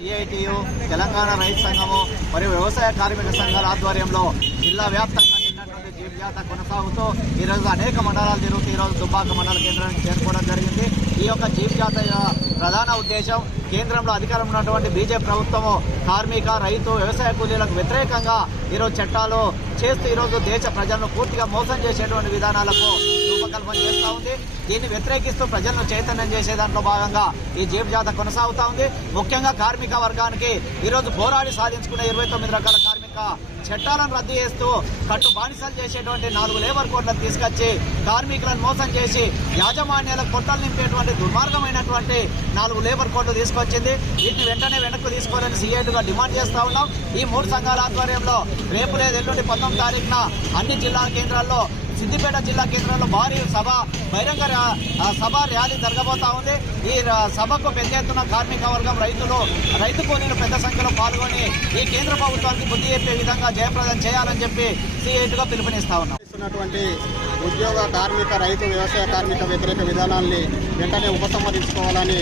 CITU Telangana రైతు సంఘము మరియు వ్యవసాయ కార్మిక సంఘాల ఆధ్వర్యంలో జిల్లా వ్యాప్తంగా నిన్నటువంటి కొనసాగుతూ ఈరోజు అనేక మండలాలు తిరుగుతూ ఈరోజు దుబ్బాక మండల కేంద్రానికి చేరుకోవడం జరిగింది. ఈ యొక్క జీప్ జాత ప్రధాన ఉద్దేశం కేంద్రంలో అధికారం ఉన్నటువంటి బీజేపీ ప్రభుత్వము కార్మిక రైతు వ్యవసాయ కూలీలకు వ్యతిరేకంగా ఈరోజు చట్టాలు చేస్తూ ఈరోజు దేశ ప్రజలను పూర్తిగా మోసం చేసేటువంటి విధానాలకు రూపకల్పన చేస్తూ ఉంది. దీన్ని వ్యతిరేకిస్తూ ప్రజలను చైతన్యం చేసే దాంట్లో భాగంగా ఈ జీప్ జాత కొనసాగుతూ ఉంది. ముఖ్యంగా కార్మిక వర్గానికి ఈరోజు పోరాడి సాధించుకునే ఇరవై తొమ్మిది రకాల కార్మిక చట్టాలను రద్దు చేస్తూ కట్టు బానిసలు చేసేటువంటి నాలుగు లేబర్ కోడ్లను తీసుకొచ్చి కార్మికులను మోసం చేసి యాజమాన్యాల పొట్టలు నింపేటువంటి దుర్మార్గమైనటువంటి నాలుగు లేబర్ కోడ్లు తీసుకొచ్చింది. వీటిని వెంటనే వెనక్కు తీసుకోవాలని సీఐటుగా డిమాండ్ చేస్తూ ఉన్నాం. ఈ మూడు సంఘాల ఆధ్వర్యంలో రేపు లేదు ఎల్లుండి పంతొమ్మిది తారీఖున అన్ని జిల్లా కేంద్రాల్లో సిద్దిపేట జిల్లా కేంద్రంలో భారీ సభ బహిరంగ సభ ర్యాలీ జరగబోతా ఉంది. ఈ సభకు పెద్ద ఎత్తున కార్మిక వర్గం రైతులు రైతు కూలీలు పెద్ద సంఖ్యలో పాల్గొని ఈ కేంద్ర ప్రభుత్వానికి బుద్ధి చెప్పే విధంగా జయప్రదం చేయాలని చెప్పి సిఐటిగా పిలుపునిస్తా ఉన్నాం. ఉద్యోగ కార్మిక రైతు వ్యవసాయ కార్మిక వ్యతిరేక విధానాల్ని వెంటనే ఉపసంహరించుకోవాలని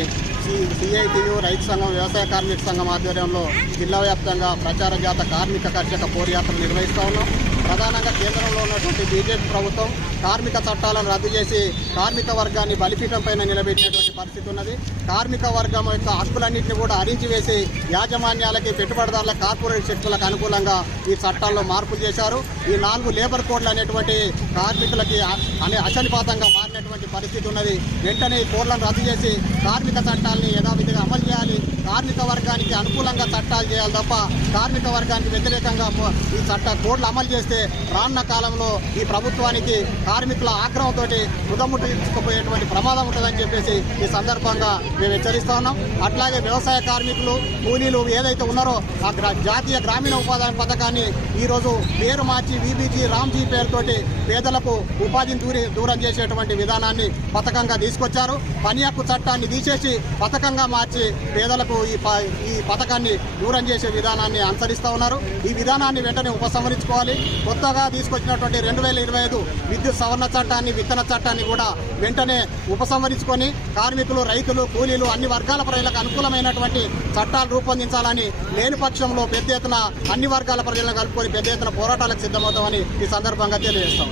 సిఐటియు రైతు సంఘం వ్యవసాయ కార్మిక సంఘం ఆధ్వర్యంలో జిల్లా వ్యాప్తంగా ప్రచార జాత కార్మిక కర్షక పోరుయాత్రలు నిర్వహిస్తూ ఉన్నాం. ప్రధానంగా కేంద్రంలో ఉన్నటువంటి బీజేపీ ప్రభుత్వం కార్మిక చట్టాలను రద్దు చేసి కార్మిక వర్గాన్ని బలిపీఠం పైన నిలబెట్టినటువంటి పరిస్థితి ఉన్నది. కార్మిక వర్గం యొక్క హక్కులన్నింటినీ కూడా అరించివేసి యాజమాన్యాలకి పెట్టుబడిదారుల కార్పొరేట్ శక్తులకు అనుకూలంగా ఈ చట్టాల్లో మార్పులు చేశారు. ఈ నాలుగు లేబర్ కోడ్లు అనేటువంటి కార్మికులకి అనే అశనిపాతంగా మారినటువంటి పరిస్థితి ఉన్నది. వెంటనే ఈ కోడ్లను రద్దు చేసి కార్మిక చట్టాలని యథావిధిగా అమలు చేయాలి. కార్మిక వర్గానికి అనుకూలంగా చట్టాలు చేయాలి తప్ప కార్మిక వర్గానికి వ్యతిరేకంగా ఈ చట్ట కోడ్లు అమలు చేస్తే రానున్న కాలంలో ఈ ప్రభుత్వానికి కార్మికుల ఆగ్రహంతో ముదముట్టు ప్రమాదం ఉంటుందని చెప్పేసి ఈ సందర్భంగా మేము హెచ్చరిస్తా ఉన్నాం. అట్లాగే వ్యవసాయ కార్మికులు కూలీలు ఏదైతే ఉన్నారో ఆ గ్రా- జాతీయ గ్రామీణ ఉపాధి పథకాన్ని ఈరోజు పేరు మార్చి వీబీజీ రామ్జీ పేరుతోటి పేదలకు ఉపాధిని దూరి దూరం చేసేటువంటి విధానాన్ని పథకంగా తీసుకొచ్చారు. పని హక్కు చట్టాన్ని తీసేసి పథకంగా మార్చి పేదలకు ఈ ప- ఈ పథకాన్ని దూరం చేసే విధానాన్ని అనుసరిస్తూ ఉన్నారు. ఈ విధానాన్ని వెంటనే ఉపసంహరించుకోవాలి. కొత్తగా తీసుకొచ్చినటువంటి రెండు వేల ఇరవై ఐదు విద్యుత్ సవరణ చట్టాన్ని విత్తన చట్టాన్ని కూడా వెంటనే ఉపసంహరించుకొని కార్మికులు రైతులు కూలీలు అన్ని వర్గాల ప్రజలకు అనుకూలమైనటువంటి చట్టాలు రూపొందించాలని లేని పక్షంలో పెద్ద ఎత్తున అన్ని వర్గాల ప్రజలను కలుపుకొని పెద్ద ఎత్తున పోరాటాలకు సిద్ధమవుతామని ఈ సందర్భంగా తెలియజేస్తాం.